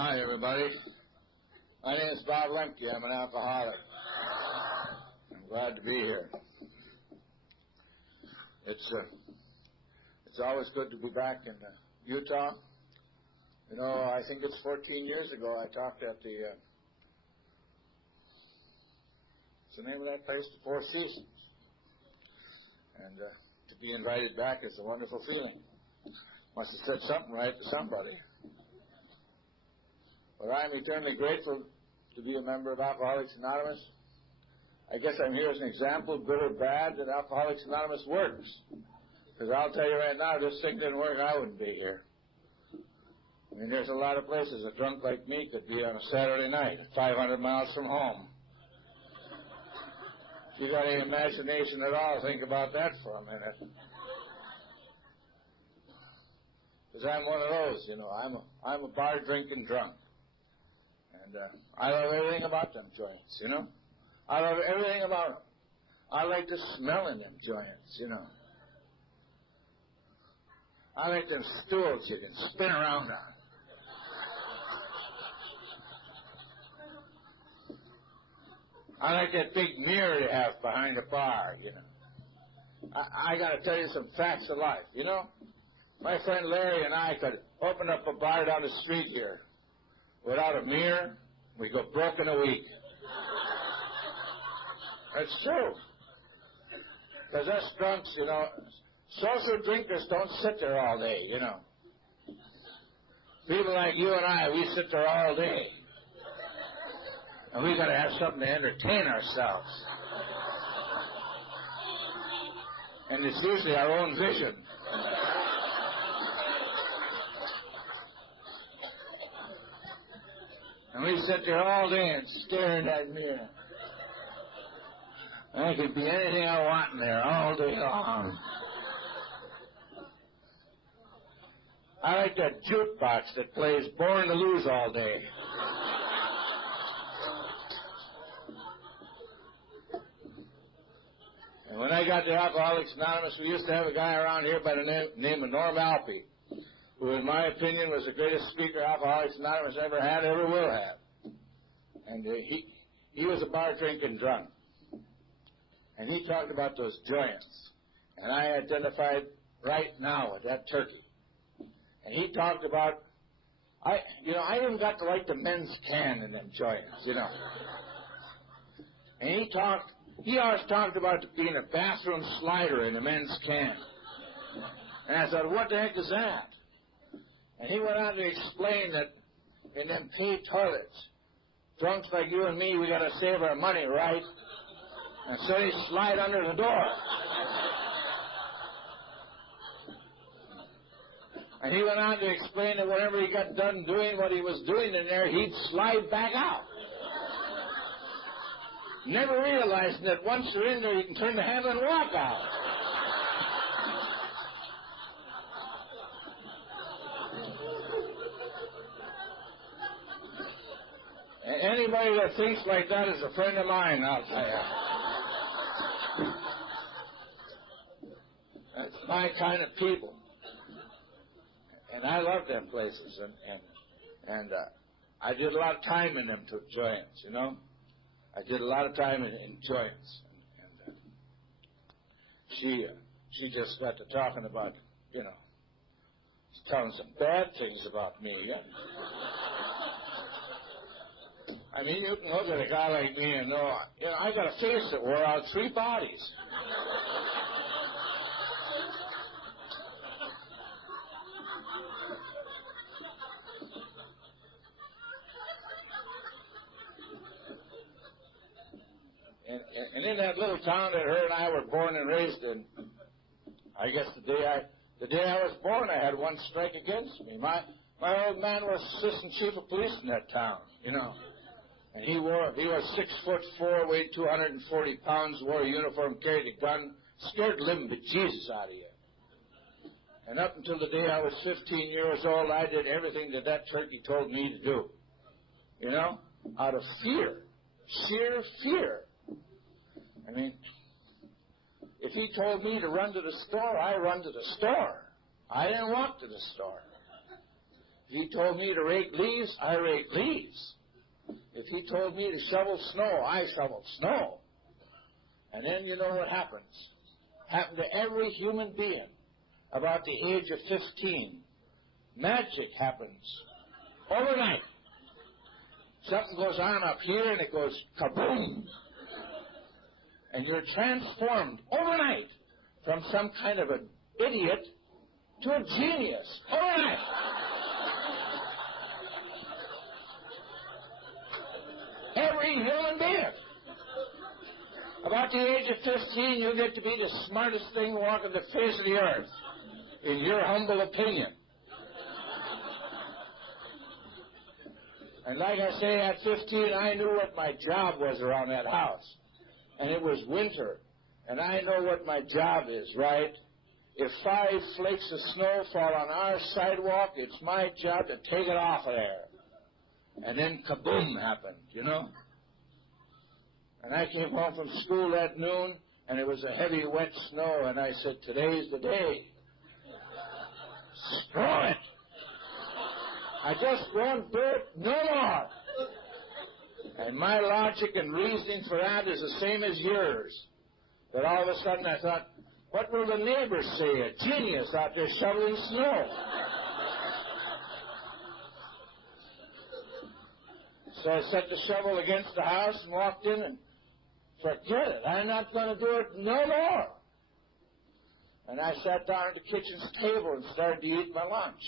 Hi, everybody. My name is Bob Lemke. I'm an alcoholic. I'm glad to be here. It's always good to be back in Utah. You know, I think it's 14 years ago I talked at the, what's the name of that place? The Four Seasons. And to be invited back is a wonderful feeling. Must have said something right to somebody. But I'm eternally grateful to be a member of Alcoholics Anonymous. I guess I'm here as an example, good or bad, that Alcoholics Anonymous works. Because I'll tell you right now, if this thing didn't work, I wouldn't be here. I mean, there's a lot of places a drunk like me could be on a Saturday night, 500 miles from home. If you got any imagination at all, think about that for a minute. Because I'm one of those, you know. I'm a bar drinking drunk. And I love everything about them joints, you know. I love everything about them. I like the smell in them joints, you know. I like them stools you can spin around on. I like that big mirror you have behind the bar, you know. I got to tell you some facts of life, you know. My friend Larry and I could open up a bar down the street here. Without a mirror, we go broke in a week. That's true. Because us drunks, you know, social drinkers don't sit there all day, you know. People like you and I, we sit there all day. And we got to have something to entertain ourselves. And it's usually our own vision. And we sit there all day and stare in that mirror. I could be anything I want in there all day long. I like that jukebox that plays Born to Lose all day. And when I got to Alcoholics Anonymous, we used to have a guy around here by the name of Norm Alpe, who, in my opinion, was the greatest speaker Alcoholics Anonymous ever had, ever will have. And he was a bar-drinking drunk. And he talked about those joints. And I identified right now with that turkey. And he talked about, I even got to like the men's can in them joints, you know. And he always talked about being a bathroom slider in a men's can. And I thought, what the heck is that? And he went on to explain that in them paid toilets, drunks like you and me, we got to save our money, right? And so he slide under the door. And he went on to explain that whenever he got done doing what he was doing in there, he'd slide back out. Never realizing that once you're in there, you can turn the handle and walk out. Anybody that thinks like that is a friend of mine, I'll tell you. That's my kind of people. And I love them places. And I did a lot of time in them joints, you know. I did a lot of time in joints. And she just got to talking about, you know, telling some bad things about me. Yeah? I mean, you can look at a guy like me and know, you know, I got a face that wore out 3 bodies. And in that little town that her and I were born and raised in, I guess the day I was born, I had one strike against me. My old man was assistant chief of police in that town, you know. And he was 6'4", weighed 240 pounds, wore a uniform, carried a gun, scared living bejesus out of you. And up until the day I was 15 years old, I did everything that turkey told me to do. You know, out of fear, sheer fear. I mean, if he told me to run to the store, I run to the store. I didn't walk to the store. If he told me to rake leaves, I raked leaves. If he told me to shovel snow, I shoveled snow. And then you know what happens. Happened to every human being about the age of 15. Magic happens overnight. Something goes on up here and it goes kaboom. And you're transformed overnight from some kind of an idiot to a genius overnight. Every human being. About the age of 15, you'll get to be the smartest thing walking the face of the earth, in your humble opinion. And like I say, at 15, I knew what my job was around that house. And it was winter. And I know what my job is, right? If 5 flakes of snow fall on our sidewalk, it's my job to take it off of there. And then kaboom happened, you know? And I came home from school that noon, and it was a heavy, wet snow, and I said, today's the day. Screw it. I just won't do it no more. And my logic and reasoning for that is the same as yours. That all of a sudden I thought, what will the neighbors say? A genius out there shoveling snow. So I set the shovel against the house and walked in and forget it. I'm not going to do it no more. And I sat down at the kitchen's table and started to eat my lunch.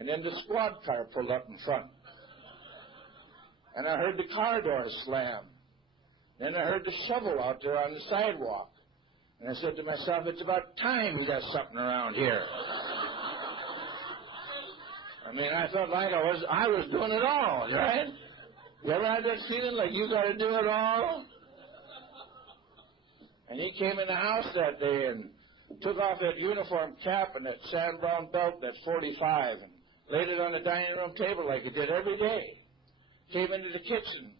And then the squad car pulled up in front. And I heard the car door slam. Then I heard the shovel out there on the sidewalk. And I said to myself, it's about time we got something around here. I mean, I felt like I was doing it all, right? You ever had that feeling like you got to do it all? And he came in the house that day and took off that uniform cap and that sand brown belt, that 45, and laid it on the dining room table like he did every day. Came into the kitchen,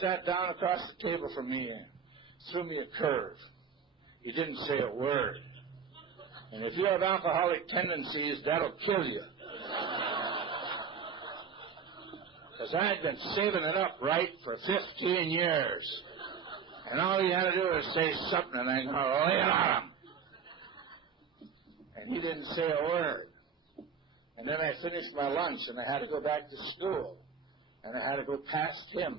sat down across the table from me and threw me a curve. He didn't say a word. And if you have alcoholic tendencies, that'll kill you. Because I had been saving it up right for 15 years. And all he had to do was say something, and I'm going to lay it on him. And he didn't say a word. And then I finished my lunch, and I had to go back to school. And I had to go past him.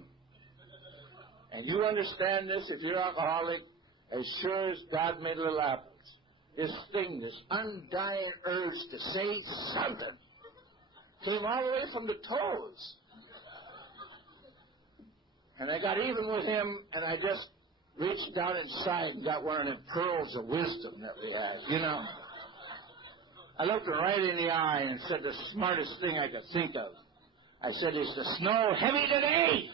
And you understand this, if you're alcoholic, as sure as God made little apples. This thing, this undying urge to say something, came all the way from the toes. And I got even with him, and I just reached down inside and got one of them pearls of wisdom that we had, you know. I looked him right in the eye and said the smartest thing I could think of. I said, is the snow heavy today?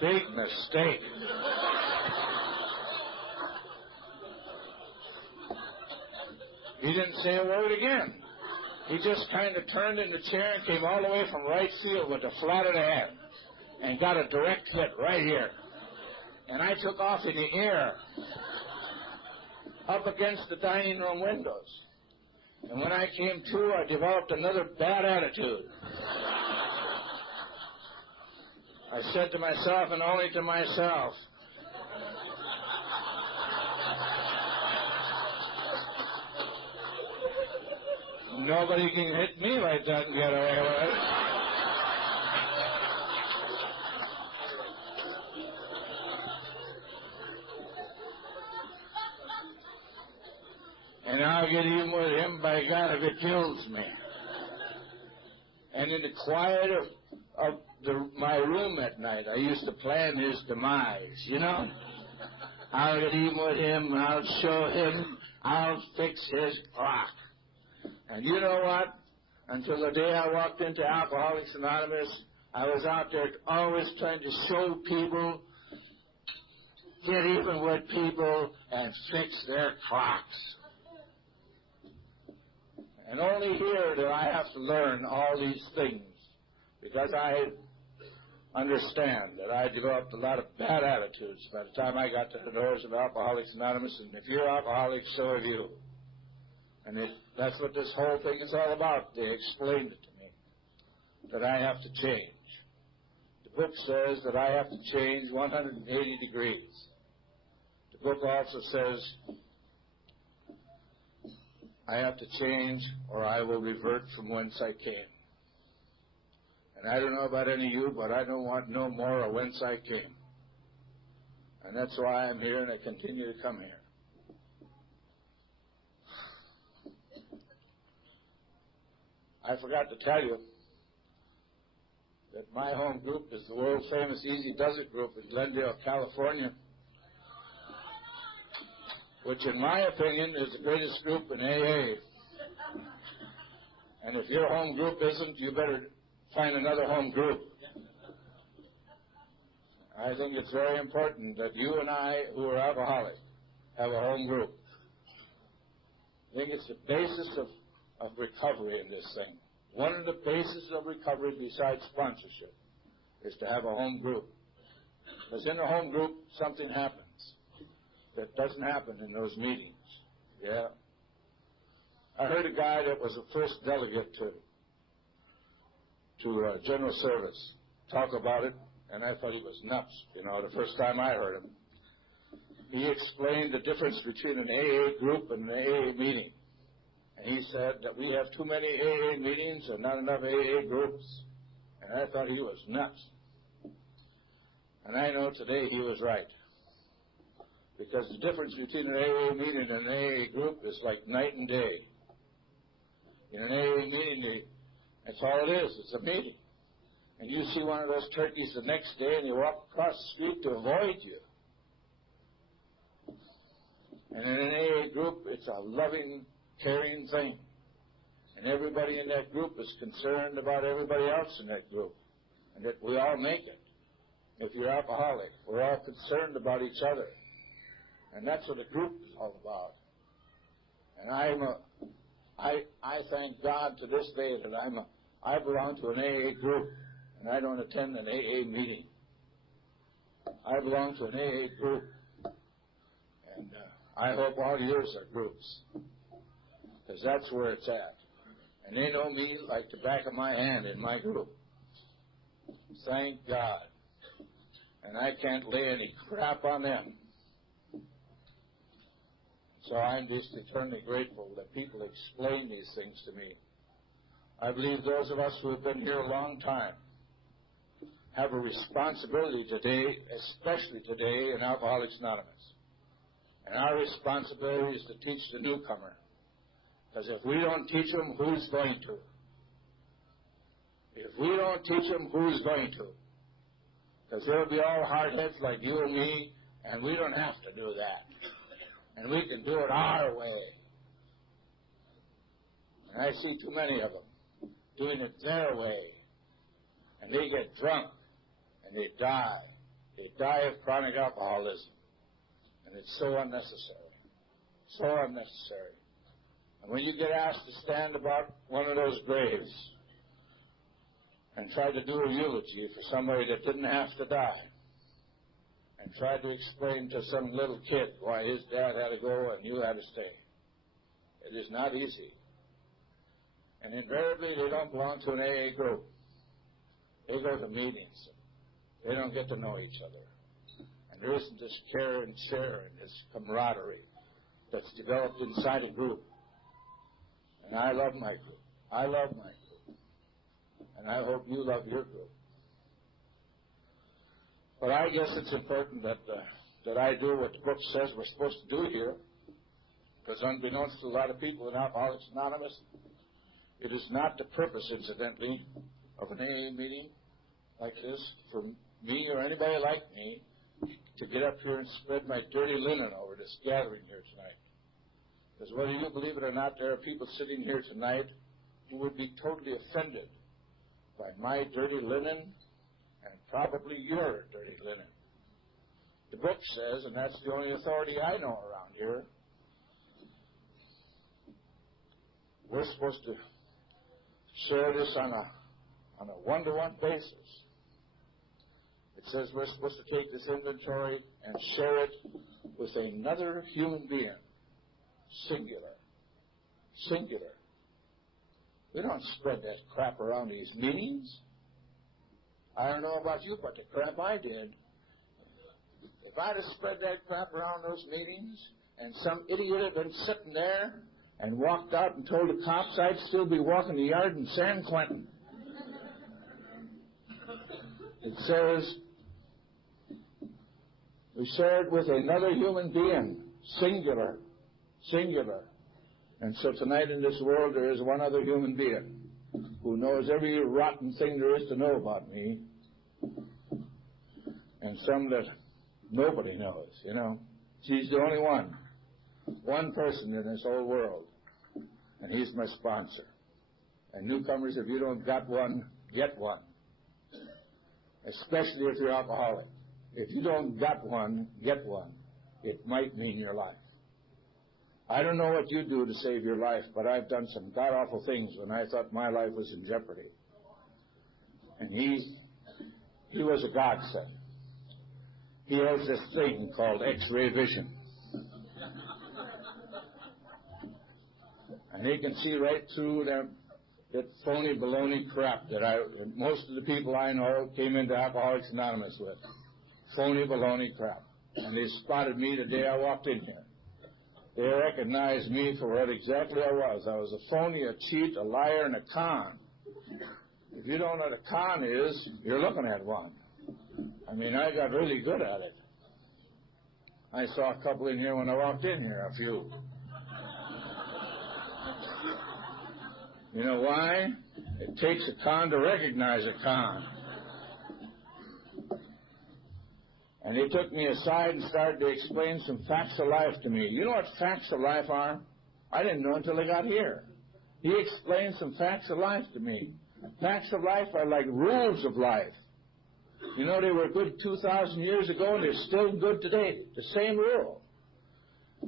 Big mistake. He didn't say a word again. He just kind of turned in the chair and came all the way from right field with the flat of the hand and got a direct hit right here. And I took off in the air up against the dining room windows. And when I came to, I developed another bad attitude. I said to myself and only to myself, nobody can hit me like that and get away with it. And I'll get even with him, by God, if it kills me. And in the quiet of my room at night, I used to plan his demise, you know? I'll get even with him, I'll show him, I'll fix his clock. And you know what? Until the day I walked into Alcoholics Anonymous, I was out there always trying to show people, get even with people, and fix their clocks. And only here do I have to learn all these things, because I understand that I developed a lot of bad attitudes by the time I got to the doors of Alcoholics Anonymous, and if you're alcoholic, so have you. And that's what this whole thing is all about. They explained it to me, that I have to change. The book says that I have to change 180 degrees. The book also says I have to change or I will revert from whence I came. And I don't know about any of you, but I don't want no more of whence I came. And that's why I'm here and I continue to come here. I forgot to tell you that my home group is the world-famous Easy Does It group in Glendale, California, which in my opinion is the greatest group in AA. And if your home group isn't, you better find another home group. I think it's very important that you and I, who are alcoholic, have a home group. I think it's the basis of recovery in this thing. One of the bases of recovery besides sponsorship is to have a home group. Because in a home group, something happens that doesn't happen in those meetings. Yeah. I heard a guy that was the first delegate to General Service talk about it, and I thought he was nuts, the first time I heard him. He explained the difference between an AA group and an AA meeting. And he said that we have too many AA meetings and not enough AA groups. And I thought he was nuts. And I know today he was right. Because the difference between an AA meeting and an AA group is like night and day. In an AA meeting, that's all it is. It's a meeting. And you see one of those turkeys the next day and you walk across the street to avoid you. And in an AA group, it's a loving, caring thing. And everybody in that group is concerned about everybody else in that group. And that we all make it. If you're alcoholic, we're all concerned about each other. And that's what a group is all about. And I thank God to this day that I belong to an AA group, and I don't attend an AA meeting. I belong to an AA group, and I hope all yours are groups, because that's where it's at. And they know me like the back of my hand in my group. Thank God. And I can't lay any crap on them. So I'm just eternally grateful that people explain these things to me. I believe those of us who have been here a long time have a responsibility today, especially today in Alcoholics Anonymous. And our responsibility is to teach the newcomer. Because if we don't teach them, who's going to? If we don't teach them, who's going to? Because they'll be all hardheads like you and me, and we don't have to do that. And we can do it our way. And I see too many of them doing it their way. And they get drunk, and they die. They die of chronic alcoholism. And it's so unnecessary. So unnecessary. And when you get asked to stand about one of those graves and try to do a eulogy for somebody that didn't have to die, and try to explain to some little kid why his dad had to go and you had to stay, it is not easy. And invariably, they don't belong to an AA group. They go to meetings. They don't get to know each other. And there isn't this care and share and this camaraderie that's developed inside a group. And I love my group. I love my group. And I hope you love your group. But I guess it's important that I do what the book says we're supposed to do here. Because unbeknownst to a lot of people in Alcoholics Anonymous, it is not the purpose, incidentally, of an AA meeting like this for me or anybody like me to get up here and spread my dirty linen over this gathering here tonight. Because whether you believe it or not, there are people sitting here tonight who would be totally offended by my dirty linen and probably your dirty linen. The book says, and that's the only authority I know around here, we're supposed to share this on a one-to-one basis. It says we're supposed to take this inventory and share it with another human being. Singular. Singular. We don't spread that crap around these meetings. I don't know about you, but the crap I did. If I'd have spread that crap around those meetings and some idiot had been sitting there and walked out and told the cops, I'd still be walking the yard in San Quentin. It says we share it with another human being, singular, singular. And so tonight in this world there is one other human being who knows every rotten thing there is to know about me, and some that nobody knows, you know. She's the only one person in this whole world, and he's my sponsor. And newcomers, if you don't got one, get one, especially if you're alcoholic. If you don't got one, get one. It might mean your life. I don't know what you do to save your life, but I've done some god-awful things when I thought my life was in jeopardy. And he was a godsend. He has this thing called X-ray vision. And he can see right through that phony baloney crap that most of the people I know came into Alcoholics Anonymous with. Phony baloney crap. And they spotted me the day I walked in here. They recognized me for what exactly I was. I was a phony, a cheat, a liar, and a con. If you don't know what a con is, you're looking at one. I mean, I got really good at it. I saw a couple in here when I walked in here, a few. You know why? It takes a con to recognize a con. And he took me aside and started to explain some facts of life to me. You know what facts of life are? I didn't know until I got here. He explained some facts of life to me. Facts of life are like rules of life. You know, they were good 2,000 years ago, and they're still good today. The same rule.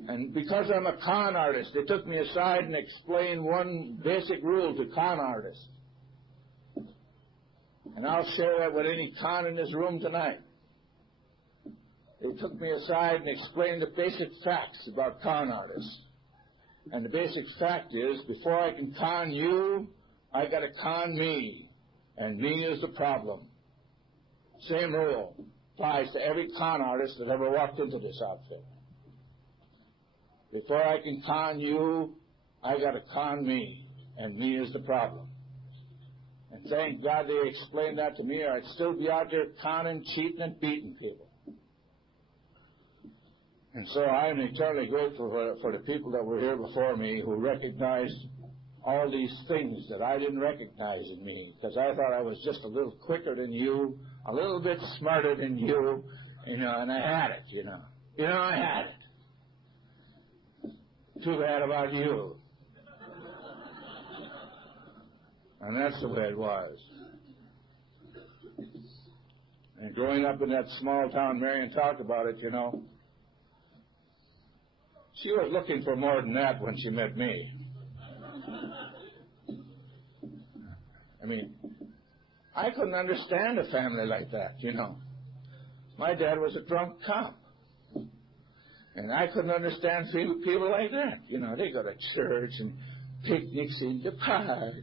And because I'm a con artist, they took me aside and explained one basic rule to con artists. And I'll share that with any con in this room tonight. They took me aside and explained the basic facts about con artists. And the basic fact is, before I can con you, I got to con me. And me is the problem. Same rule applies to every con artist that ever walked into this outfit. Before I can con you, I got to con me. And me is the problem. And thank God they explained that to me, or I'd still be out there conning, cheating, and beating people. And so I'm eternally grateful for the people that were here before me who recognized all these things that I didn't recognize in me, because I thought I was just a little quicker than you, a little bit smarter than you, you know, and I had it, you know. You know, I had it. Too bad about you. And that's the way it was. And growing up in that small town, Marion talked about it, you know. She was looking for more than that when she met me. I mean, I couldn't understand a family like that, you know. My dad was a drunk cop. And I couldn't understand people like that. You know, they go to church and picnics in the park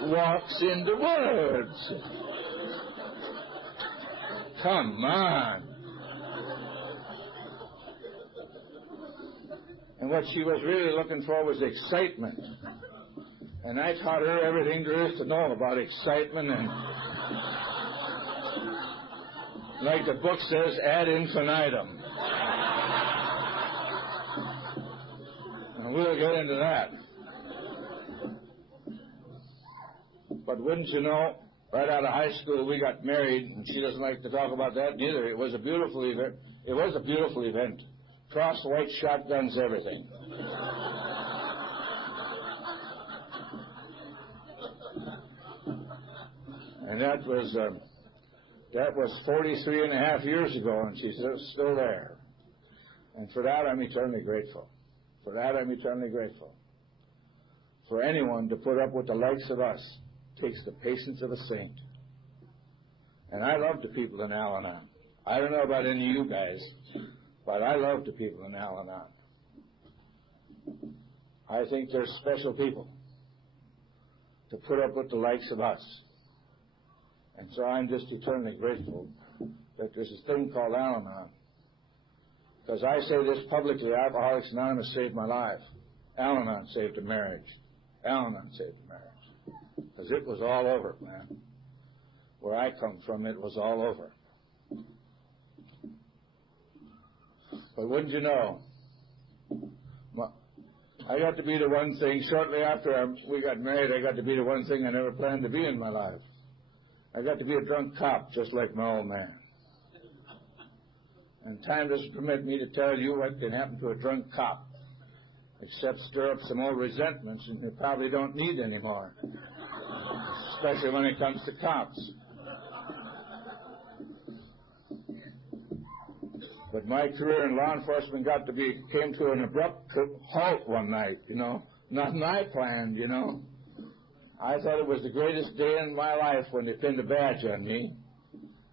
and walks in the woods. Come on. And what she was really looking for was excitement. And I taught her everything there is to know about excitement, and like the book says, ad infinitum. And we'll get into that. But wouldn't you know, right out of high school we got married, and she doesn't like to talk about that neither. It was a beautiful event. It was a beautiful event. Cross white shotguns, everything. And that was 43 and a half years ago, and she's still there. And for that, I'm eternally grateful. For that, I'm eternally grateful. For anyone to put up with the likes of us takes the patience of a saint. And I love the people in Al-Anon. I don't know about any of you guys, but I love the people in Al-Anon. I think they're special people to put up with the likes of us. And so I'm just eternally grateful that there's this thing called Al-Anon. Because I say this publicly, Alcoholics Anonymous saved my life. Al-Anon saved a marriage. Al-Anon saved a marriage. Because it was all over, man. Where I come from, it was all over. But wouldn't you know, I got to be the one thing, shortly after we got married, I got to be the one thing I never planned to be in my life. I got to be a drunk cop, just like my old man. And time doesn't permit me to tell you what can happen to a drunk cop, except stir up some old resentments that you probably don't need anymore, especially when it comes to cops. But my career in law enforcement came to an abrupt halt one night, you know. Nothing I planned, you know. I thought it was the greatest day in my life when they pinned a badge on me.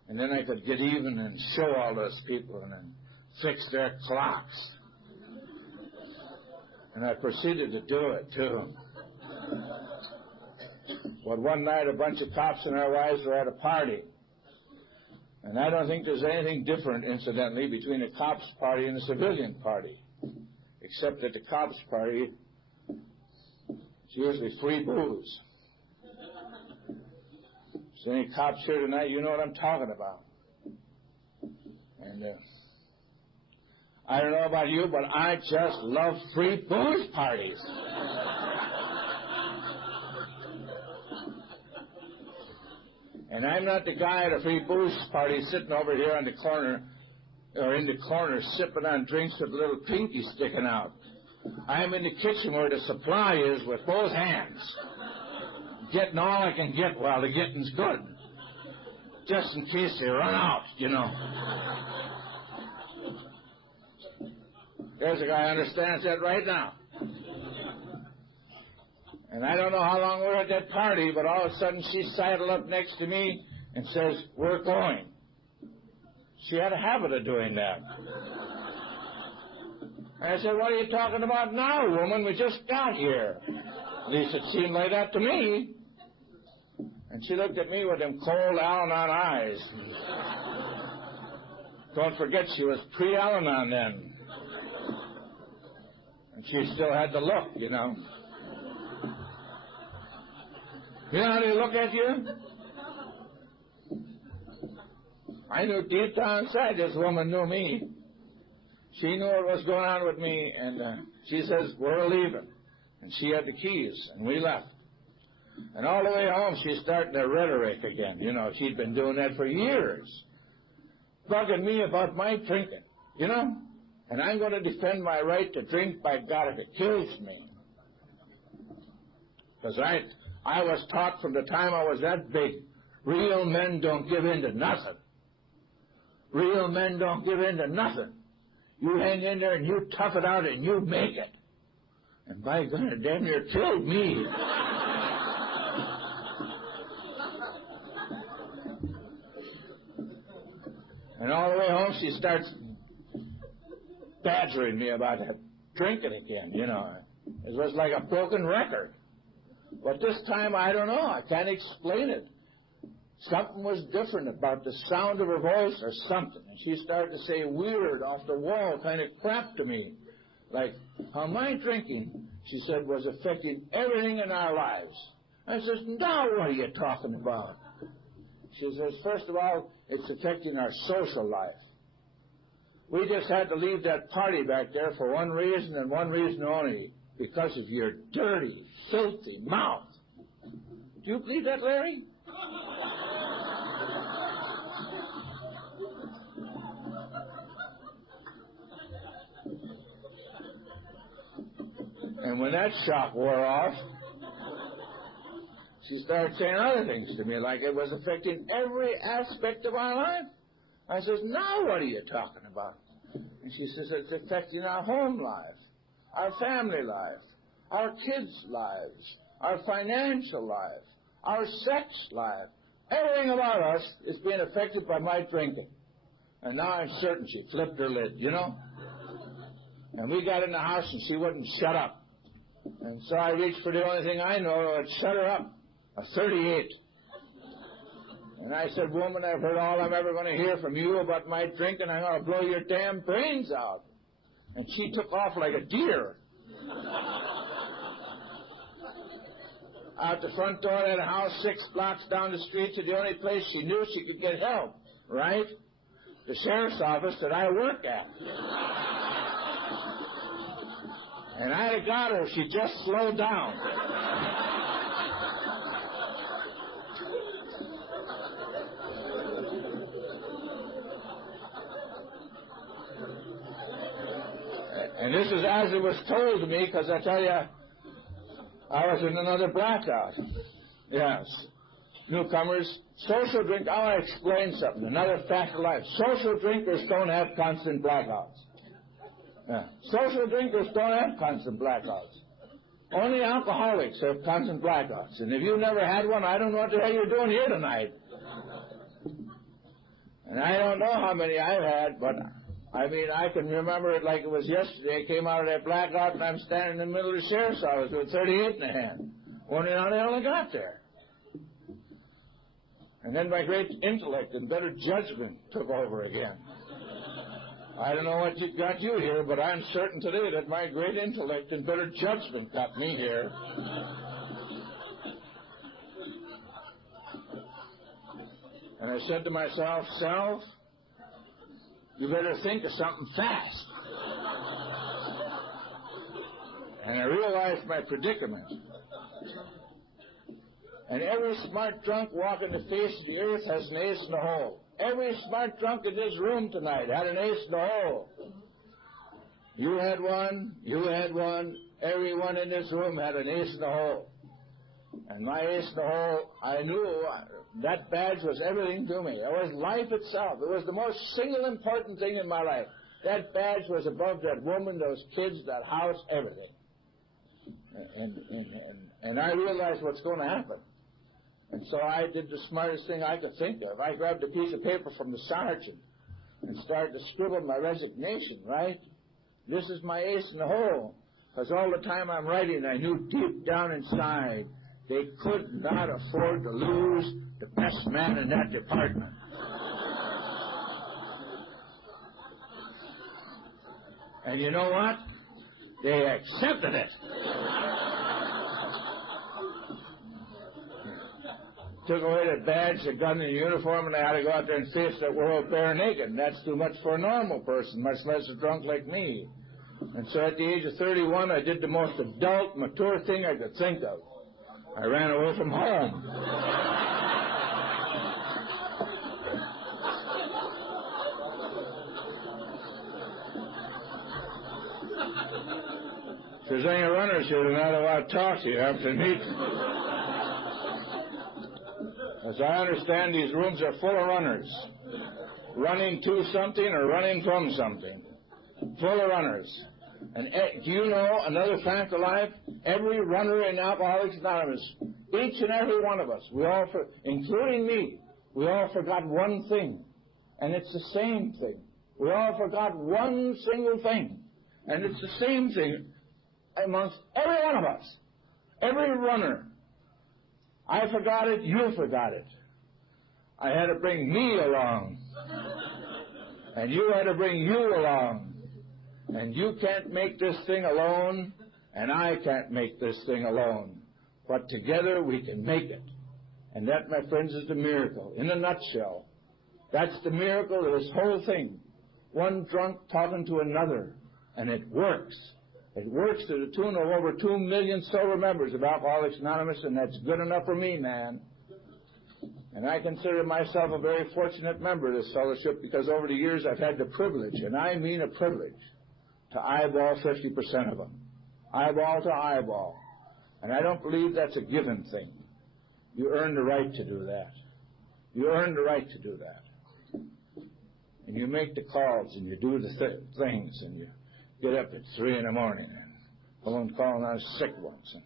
And then I could get even and show all those people and then fix their clocks. And I proceeded to do it, too. But one night a bunch of cops and our wives were at a party. And I don't think there's anything different, incidentally, between a cops party and a civilian party. Except that the cops party, it's usually free booze. If there's any cops here tonight, you know what I'm talking about. And I don't know about you, but I just love free booze parties. And I'm not the guy at a free booze party sitting over here on the corner, or in the corner, sipping on drinks with a little pinky sticking out. I'm in the kitchen where the supply is with both hands, getting all I can get while the getting's good, just in case they run out, you know. There's a guy who understands that right now. And I don't know how long we're at that party, but all of a sudden she sidled up next to me and says, "We're going." She had a habit of doing that. And I said, "What are you talking about now, woman? We just got here." At least it seemed like that to me. And she looked at me with them cold Al-Anon eyes. Don't forget, she was pre-Al-Anon then. And she still had the look, you know. You know how they look at you? I knew deep down inside this woman knew me. She knew what was going on with me, and she says, "We're leaving." And she had the keys, and we left. And all the way home, she's starting the rhetoric again. You know, she'd been doing that for years, bugging me about my drinking, you know. And I'm going to defend my right to drink, by God, if it kills me. Because I was taught from the time I was that big, real men don't give in to nothing. Real men don't give in to nothing. You hang in there and you tough it out and you make it. And by God, it damn near killed me. And all the way home she starts badgering me about that drinking again, you know. It was like a broken record. But this time, I don't know. I can't explain it. Something was different about the sound of her voice or something. And she started to say weird, off-the-wall kind of crap to me. Like, how my drinking, she said, was affecting everything in our lives. I says, "Now what are you talking about?" She says, "First of all, it's affecting our social life. We just had to leave that party back there for one reason and one reason only. Because of your dirty, filthy mouth." Do you believe that, Larry? And when that shock wore off, she started saying other things to me, like it was affecting every aspect of our life. I says, "Now what are you talking about?" And she says, "It's affecting our home life, our family life, our kids' lives, our financial life, our sex life, Everything about us is being affected by my drinking. And now I'm certain she flipped her lid, you know. And we got in the house and she wouldn't shut up. And so I reached for the only thing I know that would shut her up, a 38. And I said, woman, I've heard all I'm ever going to hear from you about my drinking. I'm going to blow your damn brains out. And she took off like a deer. Out the front door of that house, 6 blocks down the street to the only place she knew she could get help, right? The sheriff's office that I work at. And I'd have got her if she just slowed down. And this is as it was told to me, because I tell you, I was in another blackout. Yes. Newcomers, social drink, I want to explain something, another fact of life. Social drinkers don't have constant blackouts. Yeah. Social drinkers don't have constant blackouts. Only alcoholics have constant blackouts. And if you've never had one, I don't know what the hell you're doing here tonight. And I don't know how many I've had, but I mean, I can remember it like it was yesterday. I came out of that blackout, and I'm standing in the middle of the sheriff's office with 38 in the hand, wondering how the hell I got there. And then my great intellect and better judgment took over again. I don't know what got you here, but I'm certain today that my great intellect and better judgment got me here. And I said to myself, self, you better think of something fast. And I realized my predicament. And every smart drunk walking the face of the earth has an ace in the hole. Every smart drunk in this room tonight had an ace in the hole. You had one, everyone in this room had an ace in the hole. And my ace in the hole, I knew that badge was everything to me. It was life itself. It was the most single important thing in my life. That badge was above that woman, those kids, that house, everything. And I realized what's going to happen. And so I did the smartest thing I could think of. I grabbed a piece of paper from the sergeant and started to scribble my resignation, right? This is my ace in the hole. Because all the time I'm writing, I knew deep down inside they could not afford to lose the best man in that department. And you know what? They accepted it. Took away the badge, the gun, and the uniform, and I had to go out there and face that world bare naked. And that's too much for a normal person, much less a drunk like me. And so at the age of 31, I did the most adult, mature thing I could think of. I ran away from home. If there's any runners here tonight, I want to talk to you after the meeting. As I understand, these rooms are full of runners. Running to something or running from something. Full of runners. And do you know another fact of life? Every runner in Alcoholics Anonymous, each and every one of us, we all, including me, we all forgot one thing. And it's the same thing. We all forgot one single thing. And it's the same thing amongst every one of us. Every runner. I forgot it, you forgot it. I had to bring me along. And you had to bring you along. And you can't make this thing alone, and I can't make this thing alone. But together we can make it. And that, my friends, is the miracle. In a nutshell, that's the miracle of this whole thing. One drunk talking to another, and it works. It works to the tune of over 2 million sober members of Alcoholics Anonymous, and that's good enough for me, man. And I consider myself a very fortunate member of this fellowship because over the years I've had the privilege, and I mean a privilege, to eyeball 50% of them. Eyeball to eyeball. And I don't believe that's a given thing. You earn the right to do that. You earn the right to do that. And you make the calls, and you do the things, and you get up at 3 in the morning and go and call on sick ones, and